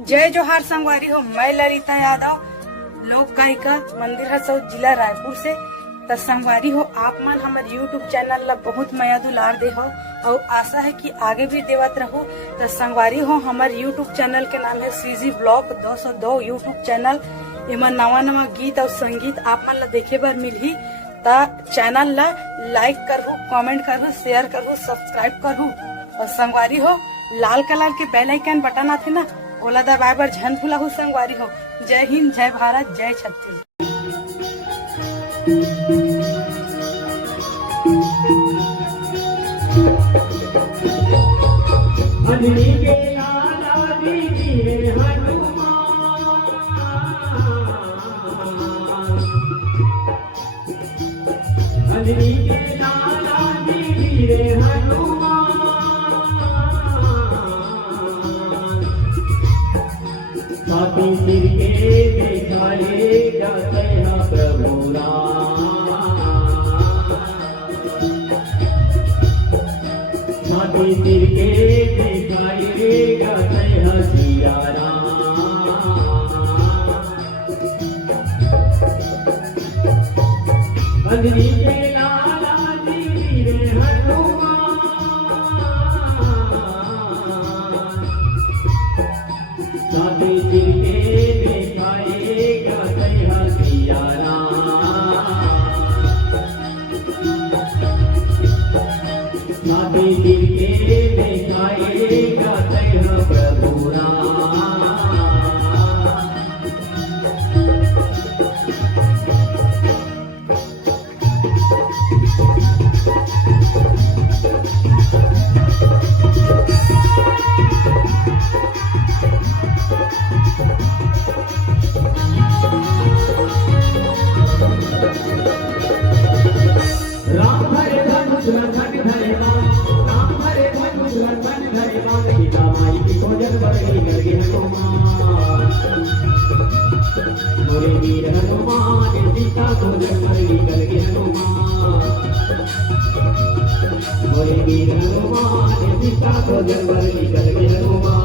जय जोहार संगवारी हो। मैं ललिता यादव, लोक गायिका, मंदिर हसौद, जिला रायपुर से। तो संगवारी हो, आप मन हमारे यूट्यूब चैनल ला बहुत माया दुलार दे हो और आशा है कि आगे भी देवत रहो। तो संगवारी हो, हमारे यूट्यूब चैनल के नाम है सीजी ब्लॉग 202 यूट्यूब चैनल। इमा नवा नवा गीत और संगीत आप मन ला देखे बर मिलही। ता चैनल ला लाइक करहु, कमेंट करहु, शेयर करहु, सब्सक्राइब करहु। और संगवारी हो, लाल कलर के बेल आइकन बटन आथे ना, ओला दबाए बर झन भूलहु संगवारी हो। जय हिंद, जय भारत, जय छत्तीसगढ़। सिर के दिखाए जाते हैं प्रभु राम, छाती सिर के दिखाए जाते हैं सिया राम। बंदरी के लाला जी रे हनुमान, छाती सिर के प्रभु राम। राम हरे धनुष लखन धरे राम, राम हरे धनुष लखन धरे राम। सीता माई की भोजन बरगी करगे हनुमान, मोरे वीर हनुमान। सीता भोजन बरगी करगे हनुमान, मोरे वीर हनुमान। सीता भोजन बरगी करगे हनुमान।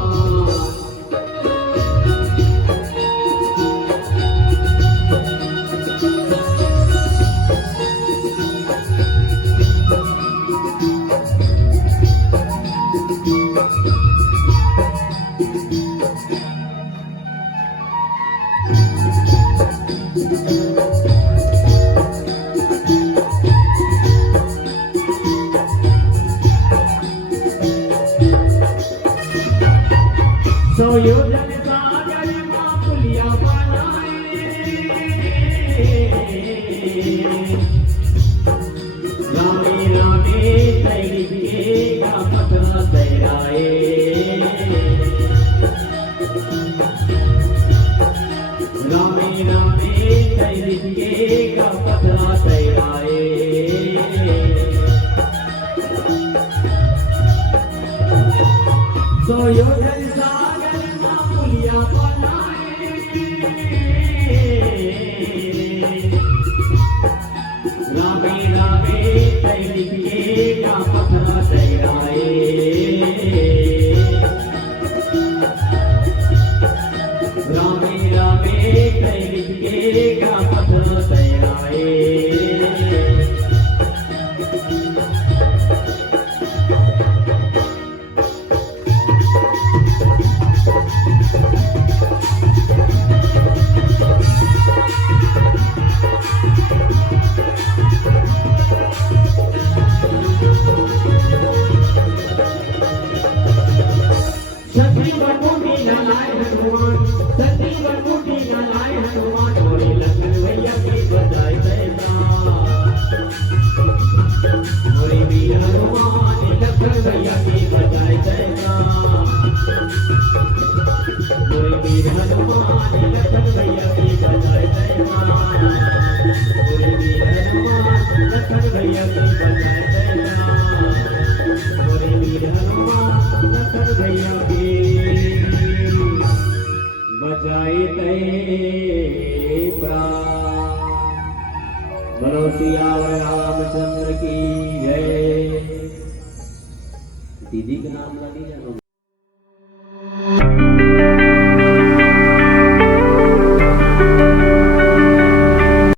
योजन सागर मां पुलिया बनाए, रामे रामे तैरिएगा पथरा तैराए, रामे रामे तैरिएगा पथरा तैराए। सो योजन रामे रामे तैरिएगा पथरा तैराए, रामे रामे तैरिएगा पथरा तैराए। छत्तीसगढ़ बूटी लाए हनुमान, छत्तीसगढ़ बूटी लाए हनुमान। मोरे लखन भैया की बजाय मोरे वीर हनुमान। लखन भैया की बजाय मोरे वीर हनुमान। लखन भैया की बजाय